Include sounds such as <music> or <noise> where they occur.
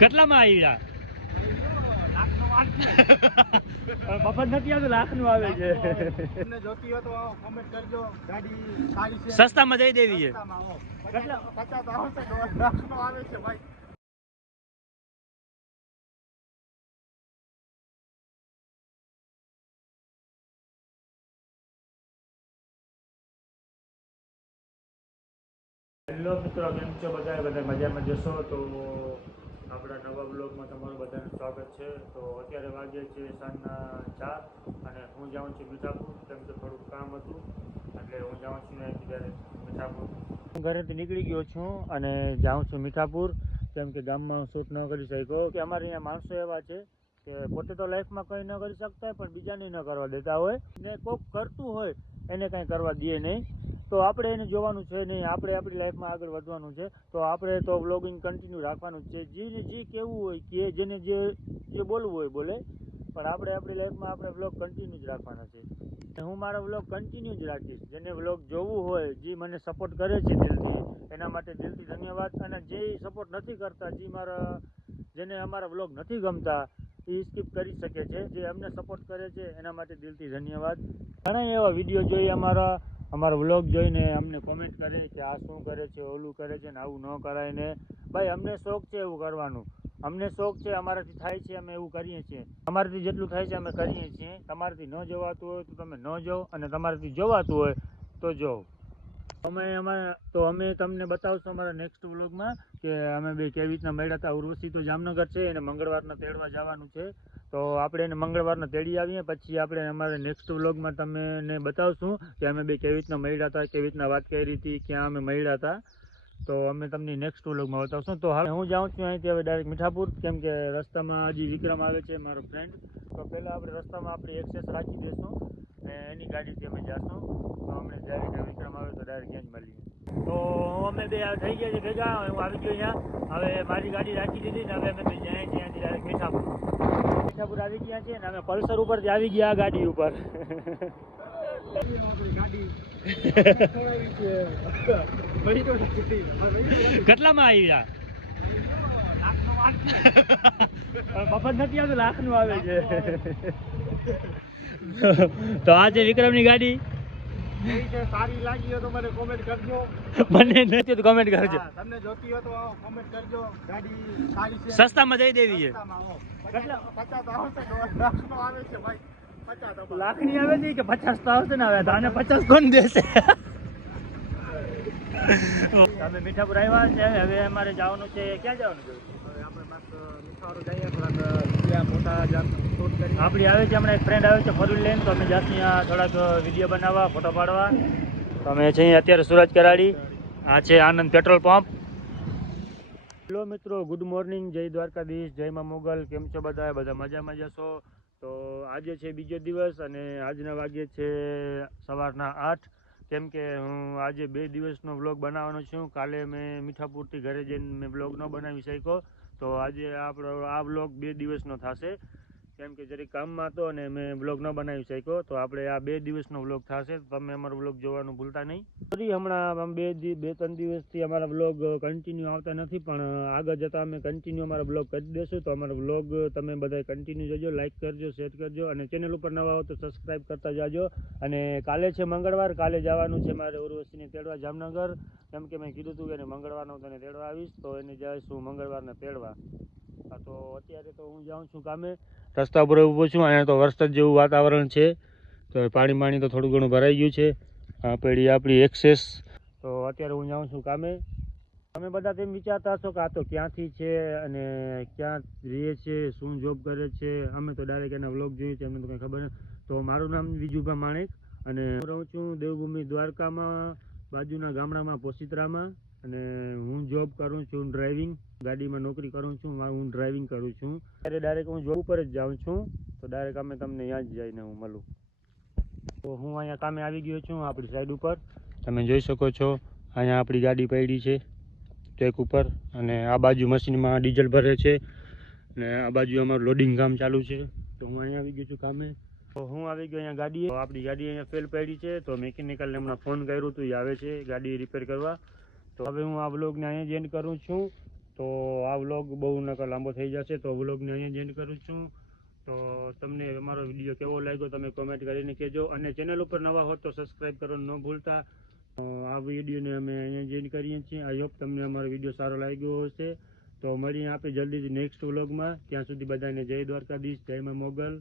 કેટલામાં આવ્યા મફત નથી આવતું લાખનું આવે છે. તમને જોતી હોય તો કોમેન્ટ કરજો. ગાડી સારી છે. સસ્તામાં જઈ દેવી છે. સસ્તામાં આવો. પચાસ પચાસ આવશે દોઢ લાખનો આવે છે ભાઈ. હેલો મિત્રો કેમ છો? બધા બધા મજામાં જશો? તો આપણા નવા બ્લોગમાં તમારું બધાનું સ્વાગત છે. તો અત્યારે વાગ્યે છે સાંજના ચાર અને હું જાઉં છું મીઠાપુર. કેમ કે થોડુંક કામ હતું, એટલે હું જાઉં છું ત્યારે મીઠાપુર. હું ઘરેથી નીકળી ગયો છું અને જાઉં છું મીઠાપુર. કેમ કે ગામમાં શૂટ ન કરી શક્યો. કે અમારે અહીંયા માણસો એવા છે કે પોતે તો લાઈફમાં કંઈ ન કરી શકતા હોય, પણ બીજાને ન કરવા દેતા હોય. ને કોક કરતું હોય, એને કંઈ કરવા દે નહીં. તો આપણે એને જોવાનું છે નહીં, આપણે આપણી લાઈફમાં આગળ વધવાનું છે. તો આપણે તો વ્લોગિંગ કન્ટિન્યુ રાખવાનું છે. જેને જે કહેવું હોય કે જેને જે જે બોલવું હોય બોલે. પણ આપણે આપણી લાઈફમાં આપણે વ્લોગ કન્ટિન્યુ જ રાખવાના છે. હું મારો વ્લોગ કન્ટિન્યુ જ રાખીશ. જેને વ્લોગ જોવું હોય, જે મને સપોર્ટ કરે છે દિલથી, એના માટે દિલથી ધન્યવાદ. અને જે સપોર્ટ નથી કરતા, જે મારા, જેને અમારા વ્લોગ નથી ગમતા, એ સ્કીપ કરી શકે છે. જે અમને સપોર્ટ કરે છે, એના માટે દિલથી ધન્યવાદ. ઘણા એવા વીડિયો જોઈએ અમારા અમારો વ્લોગ જોઈને અમને કોમેન્ટ કરે કે આ શું કરે છે, ઓલું કરે છે ને આવું ન કરાય ને. ભાઈ, અમને શોખ છે એવું કરવાનું. અમને શોખ છે અમારાથી થાય છે, અમે એવું કરીએ છીએ. અમારાથી જેટલું થાય છે, અમે કરીએ છીએ. તમારાથી ન જોવાતું હોય તો તમે ન જોવો અને તમારાથી જોવાતું હોય તો જોવો. અમે અમારા, તો અમે તમને બતાવશું અમારા નેક્સ્ટ વ્લોગમાં કે અમે બે કેવી રીતના મળ્યા હતા. ઉર્વશી તો જામનગર છે અને મંગળવારના તેડવા જવાનું છે. તો આપણે એને મંગળવારના તેડી આવીએ, પછી આપણે અમારે નેક્સ્ટ વ્લોગમાં તમને બતાવશું કે અમે બે કેવી રીતના મળ્યા હતા, કેવી રીતના વાત કરી હતી, ક્યાં અમે મળ્યા હતા. તો અમે તમને નેક્સ્ટ વ્લોગમાં બતાવશું. તો હવે હું જાઉં છું અહીંથી હવે ડાયરેક્ટ મીઠાપુર, કેમ કે રસ્તામાં હજી વિક્રમ આવે છે મારો ફ્રેન્ડ તો પહેલાં આપણે રસ્તામાં આપણી એક્સેસ રાખી દઈશું ને એની ગાડીથી અમે જઈશું તો અમને ડાયરેક્ટ વિક્રમ આવે તો ડાયરેક્ટ ત્યાં જ મળીએ. તો અમે બે થઈ ગયા છે ભેગા, હું આવી ગયો અહીંયા. હવે મારી ગાડી રાખી દીધી ને હવે અમે જાય ત્યાંથી ડાયરેક્ટ મીઠાપુર. મીઠાપુર આવી ગયા છે ને અમે પલ્સર ઉપર આવી ગયા ગાડી ઉપર. કેટલામાં છે મફત નથી આવતું લાખનું આવે છે. તો આ છે વિક્રમની ગાડી. સારી લાગી હોય તો મને કોમેન્ટ કરજો. મને નથી તો કોમેન્ટ કરજો. તમને જોતી હોય તો કોમેન્ટ કરજો. ગાડી સારી છે. સસ્તામાં જઈ દેવી છે. પચાસ પચાસ આવશે આવે છે ભાઈ. લાખની આવે છે કે પચાસ તો આવશે ને હવે? તો આને પચાસ કોણ દેશે? <laughs> અમે મીઠાપુર આવ્યા છે. હવે અમારે જવાનું છે. ક્યાં જવાનું છે? આપણે મસ્ત જઈએ થોડાક મોટા આપણી આવે છે, હમણાં એક ફ્રેન્ડ આવે છે ફોર લઈને, તો અમે જાતની થોડાક વીડિયો બનાવવા ફોટો પાડવા. તો અમે છે અત્યારે સુરજ કરાડી. આ છે આનંદ પેટ્રોલ પંપ. હેલો મિત્રો ગુડ મોર્નિંગ જય દ્વારકાધીશ, જય મા મોગલ, કેમ છો બધા? બધા મજામાં જશો તો આજે છે બીજો દિવસ અને આજના વાગ્યે છે સવારના આઠ. કેમ કે હું આજે બે દિવસનો વ્લોગ બનાવવાનો છું. કાલે મેં મીઠાપુરથી ઘરે જઈને મેં વ્લોગ ન બનાવી શક્યો. તો આજે આપણો આ વ્લોગ બે દિવસનો થશે. કેમ કે જરી કામમાં હતો અને મેં વ્લોગ ન બનાવી શક્યો, તો આપણે આ બે દિવસનો વ્લોગ થશે. તમે અમારો વ્લોગ જોવાનું ભૂલતા નહીં. ફરી હમણાં બે બે ત્રણ દિવસથી અમારા વ્લોગ કન્ટિન્યુ આવતા નથી, પણ આગળ જતાં અમે કન્ટિન્યુ અમારા વ્લોગ કરી દેશું તો અમારો વ્લોગ તમે બધા કન્ટિન્યુ જોજો લાઇક કરજો શેર કરજો અને ચેનલ ઉપર નવા હો તો સબસ્ક્રાઈબ કરતા જાજો. અને કાલે છે મંગળવાર, કાલે જવાનું છે મારે ઉર્વશીને તેડવા જામનગર. કેમ કે મેં કીધું હતું કે એને મંગળવારનો તને તેડવા આવીશ, તો એને જઈશું મંગળવારને તેડવા. તો અત્યારે તો હું જાઉં છું કામે. રસ્તા પર ઊભો છું. અહીંયા તો વરસાદ જેવું વાતાવરણ છે. તો પાણી પાણી તો થોડું ઘણું ભરાઈ ગયું છે. આ પેઢી આપણી એક્સેસ તો અત્યારે હું જાઉં છું કામે. તમે બધા તેમ વિચારતા હશો કે આ તો ક્યાંથી છે અને ક્યાં રહે છે શું જોબ કરે છે? અમે તો ડાયરેક્ટ એના વ્લોગ જોઈએ છે અમને તો કંઈ ખબર નથી. તો મારું નામ વિજુભા માણેક અને હું રહું છું દેવભૂમિ દ્વારકામાં. બાજુના ગામડામાં પોસિત્રામાં અને હું જોબ કરું છું ડ્રાઇવિંગ ગાડીમાં નોકરી કરું છું હું ડ્રાઇવિંગ કરું છું. ત્યારે ડાયરેક્ટ હું જોબ ઉપર જ જાઉં છું, તો ડાયરેક્ટ અમે તમને અહીંયા જ જઈને હું મળું. તો હું અહીંયા કામે આવી ગયો છું, આપણી સાઈડ ઉપર. તમે જોઈ શકો છો, અહીંયા આપણી ગાડી પડી છે ટ્રેક ઉપર. અને આ બાજુ મશીનમાં ડીઝલ ભરે છે. અને આ બાજુ અમારું લોડિંગ કામ ચાલુ છે. તો હું અહીંયા આવી ગયો છું કામે. તો હું આવી ગયો અહીંયા ગાડી આપણી ગાડી અહીંયા ફેલ પડી છે. તો મેકેનિકલને હમણાં ફોન કર્યું હતું એ આવે છે. ગાડી રિપેર કરવા. તો હવે હું આ બ્લોગને અહીંયા જ કરું છું. તો આ વ્લોગ બહુ નકર લાંબો થઈ જશે. તો વ્લોગને અહીંયા જ કરું છું. તો તમને અમારો વીડિયો કેવો લાગ્યો તમે કોમેન્ટ કરીને કહેજો. અને ચેનલ ઉપર નવા હો તો સબસ્ક્રાઈબ કરવાનું ન ભૂલતા. આ વિડીયોને અમે અહીંયા જ કરીએ છીએ. આઈ હોપ તમને અમારો વીડિયો સારો લાગ્યો હશે. તો મળીએ આપણે જલ્દીથી નેક્સ્ટ વ્લોગમાં ત્યાં સુધી બધાને જય દ્વારકાધીશ, જય મા મોગલ.